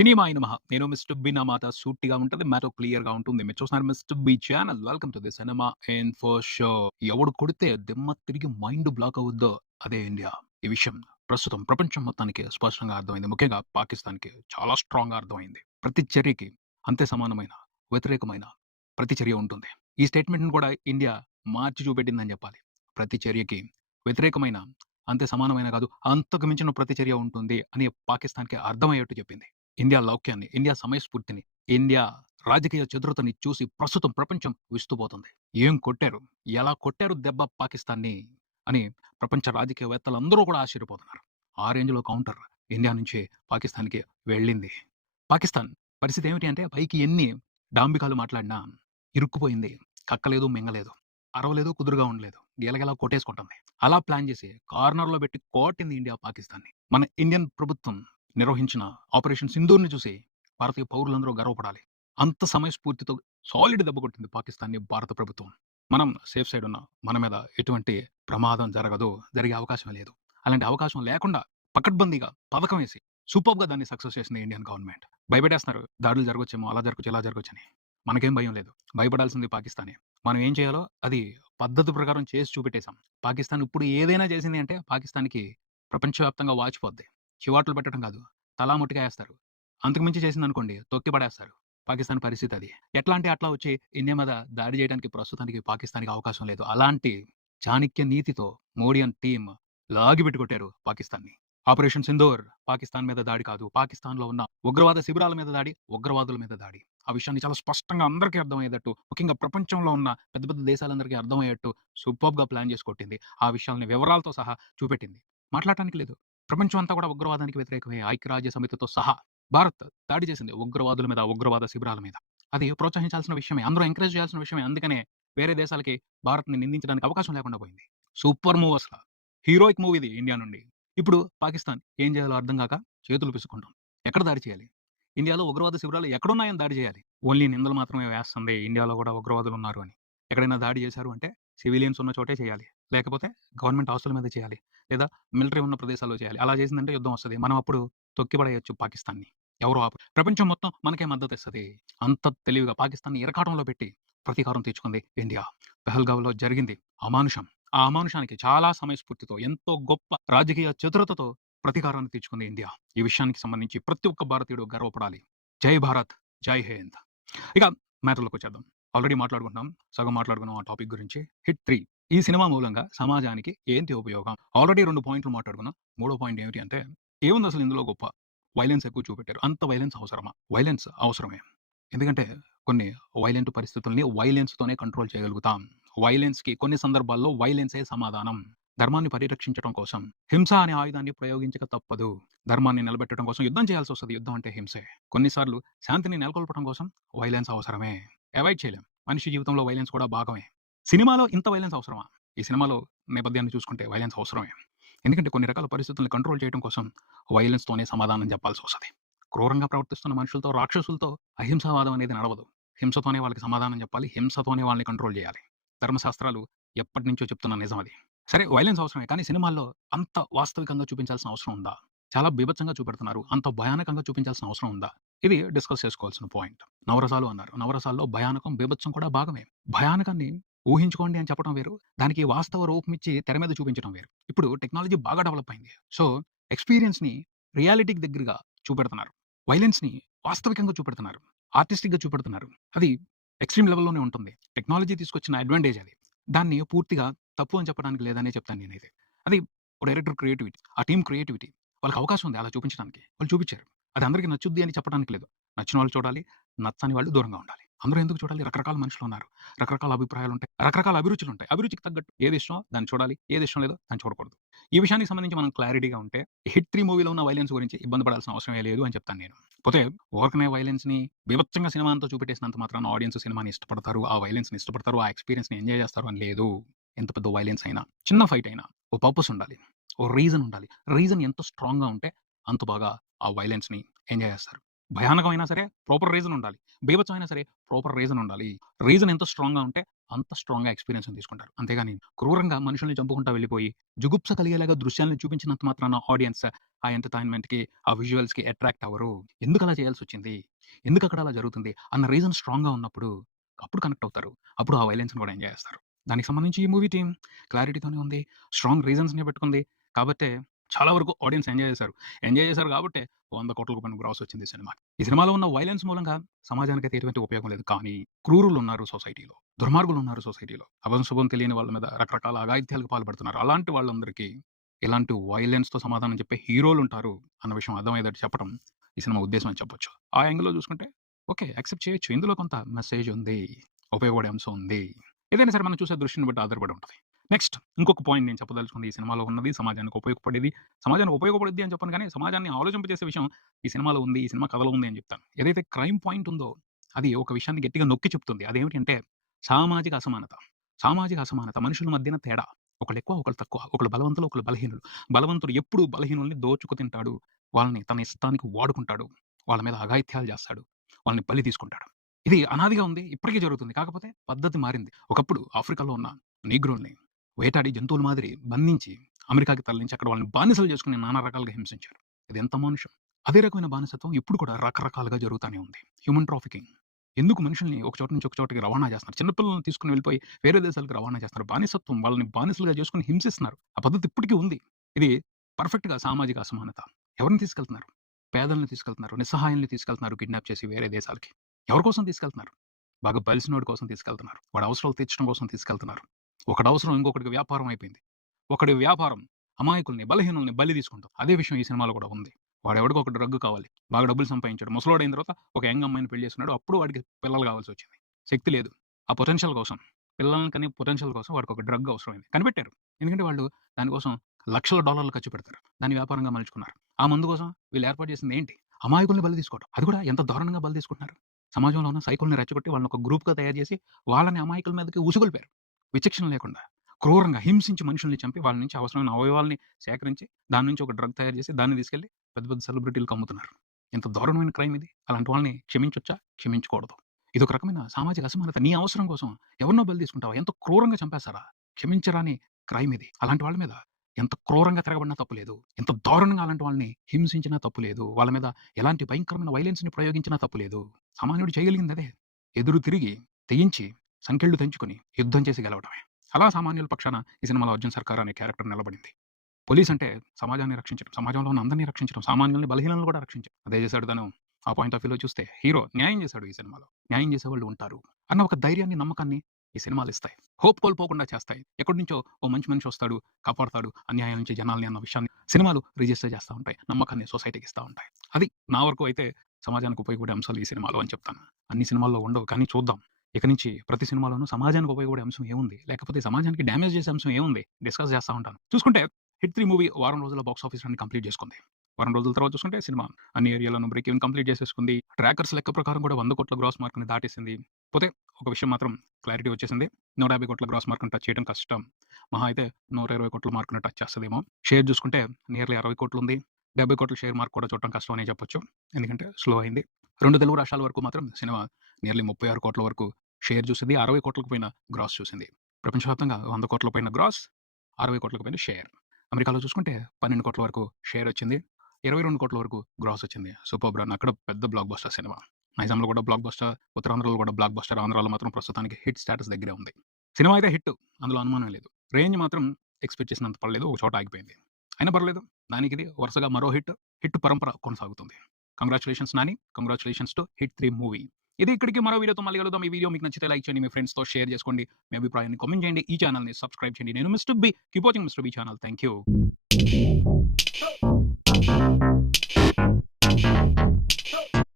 Cinema అయిన మహా. నేను మిస్టర్ బి నా మాట సూటిగా ఉంటది. మ్యాటర్ క్లియర్‌గా ఉంటుంది. మీరు చూస్తున్నారు mister B channel. Welcome to the cinema info show. ఎవడు కొడితే దిమ్మ తిరిగి మైండ్ బ్లాక్ అవుద్దో అదే ఇండియా. ఈ విషయం ప్రస్తుతం ప్రపంచం మొత్తానికి స్పష్టంగా అర్థమైంది. ముఖ్యంగా పాకిస్తాన్‌కి చాలా స్ట్రాంగ్‌గా అర్థమైంది. ప్రతి చర్యకి అంతే సమానమైన, వ్యతిరేకమైన ప్రతిచర్య ఉంటుంది. ఈ స్టేట్మెంట్‌ని కూడా ఇండియా మార్చి చూపెట్టిందని చెప్పాలి. ప్రతి చర్యకి వ్యతిరేకమైన, అంతే సమానమైన కాదు, అంతకు మించిన ప్రతిచర్య ఉంటుంది అని పాకిస్తాన్‌కి అర్థమయ్యేట్టు చెప్పింది. ఇండియా లౌక్యాన్ని, ఇండియా సమయస్ఫూర్తిని, ఇండియా రాజకీయ చతురతని చూసి ప్రస్తుతం ప్రపంచం విస్తుపోతుంది. ఏం కొట్టారు? ఎలా కొట్టారు దెబ్బ పాకిస్తాన్‌ని అని ప్రపంచ రాజకీయవేత్తలందరూ కూడా ఆశ్చర్యపోతున్నారు. ఆ రేంజ్‌లో కౌంటర్ ఇండియా నుంచి పాకిస్తాన్‌కి వెళ్ళింది. పాకిస్తాన్ పరిస్థితి ఏమిటి అంటే పైకి ఎన్ని డాంబికాలు మాట్లాడినా ఇరుక్కుపోయింది. కక్కలేదు, మింగలేదు. అరవలేదు, కుదురుగా ఉండలేదు. గెలగెలా కొట్టేసుకుంటుంది. అలా ప్లాన్ చేసి కార్నర్‌లో పెట్టి కొట్టింది ఇండియా పాకిస్తాన్‌ని. మన ఇండియన్ ప్రభుత్వం నిర్వహించిన ఆపరేషన్ సింధూర్‌ని చూసి భారతీయ పౌరులందరూ గర్వపడాలి. అంత సమయస్ఫూర్తితో సాలిడ్ దెబ్బ కొట్టింది పాకిస్తాన్‌ని భారత ప్రభుత్వం. మనం సేఫ్ సైడ్ ఉన్నాం. మన మీద ఎటువంటి ప్రమాదం జరగదు. జరిగే అవకాశమే లేదు. అలాంటి అవకాశం లేకుండా పకడ్బందీగా పథకం వేసి సూపర్బ్‌గా దాన్ని సక్సెస్ చేసింది ఇండియన్ గవర్నమెంట్. భయపెట్టేస్తున్నారు. దాడులు జరగొచ్చేమో, అలా జరగొచ్చు, ఇలా జరగొచ్చని. మనకేం భయం లేదు. భయపడాల్సింది పాకిస్తానే. మనం ఏం చేయాలో అది పద్ధతి ప్రకారం చేసి చూపెట్టేసాం. పాకిస్తాన్ ఇప్పుడు ఏదైనా చేసింది అంటే పాకిస్తాన్‌కి ప్రపంచవ్యాప్తంగా వాచిపోద్ది. చివాట్లు పెట్టడం కాదు. తలా ముట్టిగా ఏస్తారు. అంతకు మించి చేసిందనుకోండి తొక్కి పడేస్తారు. పాకిస్తాన్ పరిస్థితి అది. ఎట్లా అంటే అట్లా వచ్చి ఇండియా మీద దాడి చేయడానికి ప్రస్తుతానికి పాకిస్తాన్‌కి అవకాశం లేదు. అలాంటి చాణక్య నీతితో మోడీ అండ్ టీమ్ లాగిపెట్టి కొట్టారు పాకిస్తాన్‌ని. ఆపరేషన్ సింధూర్ పాకిస్తాన్ మీద దాడి కాదు. పాకిస్తాన్‌లో ఉన్న ఉగ్రవాద శిబిరాల మీద దాడి, ఉగ్రవాదుల మీద దాడి. ఆ విషయాన్ని చాలా స్పష్టంగా అందరికీ అర్థమయ్యేటట్టు, ముఖ్యంగా ప్రపంచంలో ఉన్న పెద్ద పెద్ద దేశాలందరికీ అర్థమయ్యేట్టు సూపర్బ్‌గా ప్లాన్ చేసి కొట్టింది. ఆ విషయాల్ని వివరాలతో సహా చూపెట్టింది. మాట్లాడటానికి లేదు. ప్రపంచం అంతా కూడా ఉగ్రవాదానికి వ్యతిరేకమే. ఐక్యరాజ్య సమితితో సహా భారత్ దాడి చేసింది ఉగ్రవాదుల మీద, ఉగ్రవాద శిబిరాల మీద. అది ప్రోత్సహించాల్సిన విషయమే. అందరూ ఎంకరేజ్ చేయాల్సిన విషయమే. అందుకనే వేరే దేశాలకి భారత్‌ని నిందించడానికి అవకాశం లేకుండా పోయింది. సూపర్ మూవ్ అసల. హీరోయిక్ మూవ్ ఇది ఇండియా నుండి. ఇప్పుడు పాకిస్తాన్ ఏం చేయాలో అర్థం గాక చేతులు పిసుక్కుంటుంది. ఎక్కడ దాడి చేయాలి? ఇండియాలో ఉగ్రవాద శిబిరాలు ఎక్కడున్నాయని దాడి చేయాలి. ఓన్లీ నిందలు మాత్రమే వేస్తుంది. ఇండియాలో గూడా ఉగ్రవాదులున్నారు అని. ఎక్కడైనా దాడి చేశారు అంటే సివిలియన్స్ ఉన్న చోటే చేయాలి. లేకపోతే గవర్నమెంట్ ఆస్తుల మీద చేయాలి. లేదా మిలిటరీ ఉన్న ప్రదేశాల్లో చేయాలి. అలా చేసిందంటే యుద్ధం వస్తది. మనం అప్పుడు తొక్కి పడేయొచ్చు పాకిస్తాన్‌ని. ఎవరు ఆపరు. ప్రపంచం మొత్తం మనకే మద్దతిస్తది. అంత తెలివిగా పాకిస్తాన్‌ని ఇరకాటంలో పెట్టి ప్రతీకారం తీర్చుకుంది ఇండియా. పెహల్గావ్‌లో జరిగింది అమానుషం. ఆ అమానుషానికి చాలా సమయస్ఫూర్తితో, ఎంతో గొప్ప రాజకీయ చతురతతో ప్రతీకారాన్ని తీర్చుకుంది ఇండియా. ఈ విషయానికి సంబంధించి ప్రతి ఒక్క భారతీయుడు గర్వపడాలి. జై భారత్! జై హింద్! ఇక మ్యాటర్‌లోకొచ్చేద్దాం. ఆల్రెడీ మాట్లాడుకుంటున్నాం. సగం మాట్లాడుకున్నాం ఆ టాపిక్ గురించి. హిట్ 3 ఈ సినిమా మూలంగా సమాజానికి ఏంటి ఉపయోగం? ఆల్రెడీ 2 పాయింట్లు మాట్లాడుకున్నాం. మూడో పాయింట్ ఏమిటి అంటే ఏముందసలు ఇందులో గొప్ప? వయలెన్స్ ఎక్కువ చూపెట్టారు. అంత వయలెన్స్ అవసరమా? వయలెన్స్ అవసరమే. ఎందుకంటే కొన్ని వయలెంట్ పరిస్థితుల్ని వయలెన్స్‌తోనే కంట్రోల్ చేయగలుగుతాం. వయలెన్స్‌కి కొన్ని సందర్భాల్లో వయలెన్సే సమాధానం. ధర్మాన్ని పరిరక్షించడం కోసం హింస అనే ఆయుధాన్ని ప్రయోగించక తప్పదు. ధర్మాన్ని నిలబెట్టడం కోసం యుద్ధం చేయాల్సొస్తది. యుద్ధం అంటే హింసే. కొన్ని సార్లు శాంతిని నెలకొల్పడం కోసం వయలెన్స్ అవసరమే. అవాయిడ్ చేయలేం. మనిషి జీవితంలో వయలెన్స్ కూడా భాగమే. సినిమాలో ఇంత వయలెన్స్ అవసరమా? ఈ సినిమాలో నేపథ్యాన్ని చూసుకుంటే వయలెన్స్ అవసరమే. ఎందుకంటే కొన్ని రకాల పరిస్థితుల్ని కంట్రోల్ చేయడం కోసం వయలెన్స్‌తోనే సమాధానం చెప్పాల్సొస్తది. క్రూరంగా ప్రవర్తిస్తున్న మనుషులతో, రాక్షసులతో అహింసావాదం అనేది నడవదు. హింసతోనే వాళ్ళకి సమాధానం చెప్పాలి. హింసతోనే వాళ్ళని కంట్రోల్ చేయాలి. ధర్మశాస్త్రాలు ఎప్పటినుంచో చెప్తున్న నిజం అది. సరే వయలెన్స్ అవసరమే. కానీ సినిమాల్లో అంత వాస్తవికంగా చూపించాల్సిన అవసరం ఉందా? చాలా బీభత్సంగా చూపెడుతున్నారు. అంత భయానకంగా చూపించాల్సిన అవసరం ఉందా? ఇది డిస్కస్ చేసుకోవాల్సిన పాయింట్. నవరసాలు అన్నారు. నవరసాల్లో భయానకం, బీభత్సం కూడా భాగమే. భయానకాన్ని ఊహించుకోండి అని చెప్పడం వేరు. దానికి వాస్తవ రూపమిచ్చి తెర మీద చూపించడం వేరు. ఇప్పుడు టెక్నాలజీ బాగా డెవలప్ అయింది. సో, ఎక్స్‌పీరియన్స్‌ని రియాలిటీకి దగ్గరగా చూపెడుతున్నారు. వయలెన్స్‌ని వాస్తవికంగా చూపెడుతున్నారు. ఆర్టిస్టిక్‌గా చూపెడుతున్నారు. అది ఎక్స్‌ట్రీమ్ లెవెల్‌లోనే ఉంటుంది. టెక్నాలజీ తీసుకొచ్చిన అడ్వాంటేజ్ అది. దాన్ని పూర్తిగా తప్పు అని చెప్పడానికి లేదనే చెప్తాను నేనైతే. అది ఓ డైరెక్టర్ క్రియేటివిటీ. ఆ టీమ్ క్రియేటివిటీ. వాళ్ళకి అవకాశం ఉంది అలా చూపించడానికి. వాళ్ళు చూపిచ్చారు. అది అందరికి నచ్చుద్ది అని చెప్పడానికి లేదు. నచ్చిన వాళ్ళు చూడాలి. నచ్చని వాళ్ళు దూరంగా ఉండాలి. అందరూ ఎందుకు చూడాలి? రకరకాల మనుషులున్నారు. రకరకాల అభిప్రాయాలుంటాయి. రకరకాల అభిరుచులుంటాయి. అభిరుచికి తగ్గట్టు ఏది ఇష్టమో దాన్ని చూడాలి. ఏది ఇష్టం లేదో దాన్ని చూడకూడదు. ఈ విషయానికి సంబంధించి మనం క్లారిటీగా ఉంటే 'హిట్ 3' మూవీలో ఉన్న వయలెన్స్ గురించి ఇబ్బంది పడాల్సిన అవసరమే లేదు అని చెప్తాను నేను. పోతే ఊరకనే వయలెన్స్‌ని బీభత్సంగా సినిమా అంతా చూపెట్టేసినంత మాత్రాన ఆడియన్స్ సినిమాని ఇష్టపడతారు. ఆ వయలెన్స్‌ని ఇష్టపడతారు. ఆ ఎక్స్‌పీరియన్స్‌ని ఎంజాయ్ చేస్తారు అని లేదు. ఎంత పెద్ద వయలెన్స్ అయినా, చిన్న ఫైట్ అయినా ఓ పర్పస్ ఉండాలి. ఓ రీజన్ ఉండాలి. రీజన్ ఎంత స్ట్రాంగ్‌గా ఉంటే అంత బాగా ఆ వయలెన్స్‌ని ఎంజాయ్ చేస్తారు. భయానకమైనా సరే ప్రాపర్ రీజన్ ఉండాలి. బీభత్సం అయినా సరే ప్రాపర్ రీజన్ ఉండాలి. రీజన్ ఎంత స్ట్రాంగ్‌గా ఉంటే అంత స్ట్రాంగ్‌గా ఎక్స్‌పీరియన్స్‌ని తీసుకుంటారు. అంతేగాని క్రూరంగా మనుషుల్ని చంపుకుంటా వెళ్ళిపోయి, జుగుప్స కలిగేలాగా దృశ్యాలను చూపించినంత మాత్రాన ఆడియన్స్ ఆ ఎంటర్‌టైన్‌మెంట్‌కి, ఆ విజువల్స్‌కి అట్రాక్ట్ అవ్వరు. ఎందుకలా చేయాల్సొచ్చింది? ఎందుకక్కడ అలా జరుగుతుంది? అన్న రీజన్ స్ట్రాంగ్‌గా ఉన్నప్పుడు, అప్పుడు కనెక్ట్ అవుతారు. అప్పుడు ఆ వయలెన్స్‌ని కూడా ఎంజాయ్ చేస్తారు. దానికి సంబంధించి ఈ మూవీ టీమ్ క్లారిటీతోనే ఉంది. స్ట్రాంగ్ రీజన్స్‌ని పెట్టుకుంది. కాబట్టే చాలా వరకు ఆడియన్స్ ఎంజాయ్ చేశారు. ఎంజాయ్ చేశారు కాబట్టే 100,00,00,000 పైన గ్రాస్ వచ్చింది ఈ సినిమాకి. ఈ సినిమాలో ఉన్న వయలెన్స్ మూలంగా సమాజానికైతే ఎటువంటి ఉపయోగం లేదు. కానీ క్రూరులున్నారు సొసైటీలో. దుర్మార్గులున్నారు సొసైటీలో. అభం శుభం తెలియని వాళ్ళ మీద రకరకాల అఘాయిత్యాలకు పాల్పడుతున్నారు. అలాంటి వాళ్ళందరికీ ఇలాంటి వయలెన్స్‌తో సమాధానం చెప్పే హీరోలుంటారు అన్న విషయం అర్థమయ్యేటట్టు చెప్పడం ఈ సినిమా ఉద్దేశం అని చెప్పొచ్చు. ఆ యాంగిల్‌లో చూసుకుంటే ఓకే. యాక్సెప్ట్ చేయొచ్చు. ఇందులో కొంత మెసేజ్ ఉంది. ఉపయోగపడే అంశం ఉంది. ఏదైనా సరే మనం చూసే దృష్టిని బట్టి ఆధారపడి ఉంటది. నెక్స్ట్ ఇంకొక పాయింట్ నేను చెప్పదలుచుకుంది ఈ సినిమాలో ఉన్నది సమాజానికి ఉపయోగపడేది. సమాజానికి ఉపయోగపడుద్ది అని చెప్పను గానీ, సమాజాన్ని ఆలోచింపజేసే విషయం ఈ సినిమాలో ఉంది. ఈ సినిమా కథలో ఉంది అని చెప్తాను. ఏదైతే క్రైమ్ పాయింట్ ఉందో అది ఒక విషయాన్ని గట్టిగా నొక్కి చెప్తుంది. అదేమిటి అంటే సామాజిక అసమానత. సామాజిక అసమానత మనుషుల మధ్యన తేడా. ఒకళ్ళెక్కువ, ఒకళ్ళు తక్కువ. ఒకళ్ళు బలవంతులు, ఒకళ్ళు బలహీనులు. బలవంతుడు ఎప్పుడు బలహీనుల్ని దోచుకు తింటాడు. వాళ్ళని తన ఇష్టానికి వాడుకుంటాడు. వాళ్ళ మీద అఘాయిత్యాలు చేస్తాడు. వాళ్ళని బలి తీసుకుంటాడు. ఇది అనాదిగా ఉంది. ఇప్పటికీ జరుగుతుంది. కాకపోతే పద్ధతి మారింది. ఒకప్పుడు ఆఫ్రికాలో ఉన్న నీగ్రోల్ని వేటాడి జంతువుల మాదిరి బంధించి అమెరికాకి తరలించి అక్కడ వాళ్ళని బానిసలు చేసుకొని నానా రకాలుగా హింసించారు. ఇది ఎంత మానుషం. అదే రకమైన బానిసత్వం ఇప్పుడు కూడా రకరకాలుగా జరుగుతానే ఉంది. Human trafficking. ఎందుకు మనుషుల్ని ఒక చోట నుంచి ఒక చోటకి రవాణా చేస్తున్నారు. చిన్న పిల్లల్ని తీసుకొని వెళ్ళిపోయి వేరే దేశాలకు రవాణా చేస్తున్నారు. బానిసత్వం వాళ్ళని బానిసలుగా చేసుకొని హింసిస్తున్నారు. ఆ పద్ధతి ఇప్పటికీ ఉంది. ఇది పర్ఫెక్ట్‌గా సామాజిక అసమానత. ఎవరిని తీసుకెళ్తున్నారు? పేదల్ని తీసుకెళ్తున్నారు. నిస్సహాయుల్ని తీసుకెళ్తున్నారు కిడ్నాప్ చేసి వేరే దేశాలకి. ఎవరి కోసం తీసుకెళ్తున్నారు? బాగా బలిసినోడి కోసం తీసుకెళ్తున్నారు. వాడి అవసరాలు తీర్చడం కోసం తీసుకెళ్తున్నారు. ఒకడి అవసరం ఇంకొకడికి వ్యాపారం అయిపోయింది. ఒకడి వ్యాపారం అమాయకుల్ని, బలహీనుల్ని బలి తీసుకుంటాం. అదే విషయం ఈ సినిమాలో కూడా ఉంది. వాడెవడికో ఒక డ్రగ్ కావాలి. బాగా డబ్బులు సంపాదించాడు. ముసలోడైన తర్వాత ఒక యంగ్ అమ్మాయిని పెళ్లి చేసుకున్నాడు. అప్పుడు వాడికి పిల్లలు కావాల్సొచ్చింది. శక్తి లేదు. ఆ పొటెన్షియల్ కోసం పిల్లల్ని కనే పొటెన్షియల్ కోసం వాడికొక డ్రగ్ అవసరమైంది. కనిపెట్టారు. ఎందుకంటే వాళ్ళు దానికోసం లక్షల డాలర్లు ఖర్చు పెడతారు. దాన్ని వ్యాపారంగా మలుచుకున్నారు. ఆ మందు కోసం వీళ్ళు ఏర్పాటు చేసింది ఏంటి? అమాయకుల్ని బలి తీసుకోవడం. అది కూడా ఎంత దారుణంగా బలి తీసుకుంటున్నారు. సమాజంలో ఉన్న సైకోల్ని రెచ్చగొట్టి వాళ్ళని ఒక గ్రూప్‌గా తయారు చేసి వాళ్ళని అమాయకుల మీదకి ఉసిగొల్పారు. విచక్షణ లేకుండా. క్రూరంగా హింసించి మనుషుల్ని చంపి వాళ్ళ నుంచి అవసరమైన అవయవాల్ని సేకరించి దాని నుంచి ఒక డ్రగ్ తయారు చేసి దాన్ని తీసుకెళ్ళి పెద్ద పెద్ద సెలబ్రిటీలకు అమ్ముతున్నారు. ఎంత దారుణమైన క్రైమ్ ఇది. అలాంటి వాళ్ళని క్షమించొచ్చా? క్షమించకూడదు. ఇదొక రకమైన సామాజిక అసమానత. నీ అవసరం కోసం ఎవరినో బలి తీసుకుంటావా? ఎంత క్రూరంగా చంపేస్తారా? క్షమించరాని క్రైమ్ ఇది. అలాంటి వాళ్ళ మీద ఎంత క్రూరంగా తిరగబడినా తప్పు లేదు. ఎంత దారుణంగా అలాంటి వాళ్ళని హింసించినా తప్పు లేదు. వాళ్ళ మీద ఎలాంటి భయంకరమైన వయలెన్స్‌ని ప్రయోగించినా తప్పు లేదు. సామాన్యుడు చేయగలిగింది అదే. ఎదురు తిరిగి, తెగించి, సంకెళ్ళు తెంచుకొని యుద్ధం చేసి గెలవడమే. అలా సామాన్యుల పక్షాన ఈ సినిమాలో 'అర్జున్ సర్కార్' అనే క్యారెక్టర్ నిలబడింది. పోలీస్ అంటే సమాజాన్ని రక్షించడం, సమాజంలో ఉన్న అందరిని రక్షించడం, సామాన్యుల్ని, బలహీనులను కూడా రక్షించడం. అదే చేశాడు తను. ఆ పాయింట్ ఆఫ్ వ్యూలో చూస్తే హీరో న్యాయం చేశాడు ఈ సినిమాలో. న్యాయం చేసేవాళ్ళు ఉంటారు అన్న ఒక ధైర్యాన్ని, నమ్మకాన్ని ఈ సినిమాలు ఇస్తాయి. హోప్ కోల్పోకుండా చేస్తాయి. ఎక్కడి నుంచో ఓ మంచి మనిషి వస్తాడు, కాపాడతాడు అన్యాయం నుంచి జనాల్ని అన్న విషయాన్ని సినిమాలు రిజిస్టర్ చేస్తా ఉంటాయి. నమ్మకాన్ని సొసైటీకి ఇస్తా ఉంటాయి. అది నా వరకు అయితే సమాజానికి ఉపయోగపడే అంశాలు ఈ సినిమాలో అని చెప్తాను. అన్ని సినిమాల్లో ఉండవు కానీ చూద్దాం. ఇక నుంచి ప్రతి సినిమాలోనూ సమాజానికి ఉపయోగపడే అంశం ఏముంది? లేకపోతే సమాజానికి డ్యామేజ్ చేసే అంశం ఏముంది? డిస్కస్ చేస్తా ఉంటాను. చూసుకుంటే 'హిట్ 3' మూవీ వారం రోజుల్లో బాక్స్ ఆఫీస్ రన్ కంప్లీట్ చేసుకుంది. వారం రోజుల తర్వాత చూసుకుంటే సినిమా అన్ని ఏరియాలోనూ బ్రేక్ ఈవెన్ కంప్లీట్ చేసేసుకుంది. ట్రాకర్స్ లెక్క ప్రకారం కూడా 100,00,00,000 గ్రాస్ మార్క్‌ని దాటేసింది. పోతే ఒక విషయం మాత్రం క్లారిటీ వచ్చేసింది. 150,00,00,000 గ్రాస్ మార్క్‌ని టచ్ చేయడం కష్టం. మహా అయితే 120,00,00,000 మార్క్‌ని టచ్ చేస్తదేమో. షేర్ చూసుకుంటే నియర్లీ 60,00,00,000 ఉంది. 70,00,00,000 షేర్ మార్క్ కూడా చూడటం కష్టం అనే చెప్పొచ్చు. ఎందుకంటే స్లో అయింది. 2 తెలుగు రాష్ట్రాల వరకు మాత్రం సినిమా నియర్లీ 36,00,00,000 వరకు షేర్ చూసింది. 60,00,00,000 పైన గ్రాస్ చూసింది. ప్రపంచవ్యాప్తంగా 100,00,00,000 పైన గ్రాస్, 60,00,00,000 పైన షేర్. అమెరికాలో చూసుకుంటే 12,00,00,000 వరకు షేర్ వచ్చింది. 22,00,00,000 వరకు గ్రాస్ వచ్చింది. Superb run. అక్కడ పెద్ద బ్లాక్ బస్టర్ సినిమా. నైజాంలో కూడా బ్లాక్ బస్టర్, ఉత్తరాంధ్రలో కూడా బ్లాక్ బస్టర్. ఆంధ్రాలో మాత్రం ప్రస్తుతానికి హిట్ స్టేటస్ దగ్గరే ఉంది. సినిమా అయితే హిట్. అందులో అనుమానం లేదు. రేంజ్ మాత్రం ఎక్స్‌పెక్ట్ చేసినంత పడలేదు. ఒక చోట ఆగిపోయింది. అయినా పర్లేదు. దానికిది వరుసగా మరో హిట్. హిట్ పరంపర కొనసాగుతుంది. Congratulations Nani. Congratulations to hit 3 movie. ఇది ఇక్కడికి మరో వీడియోతో మళ్ళీ కలుద్దాం. ఈ వీడియో మీకు నచ్చితే లైక్ చేయండి. మీ ఫ్రెండ్స్‌తో షేర్ చేసుకోండి. మీ అభిప్రాయాన్ని కామెంట్ చేయండి. ఈ ఛానెల్‌ని సబ్స్క్రైబ్ చేయండి. నేను mister B. Keep watching mister B channel. Thank you.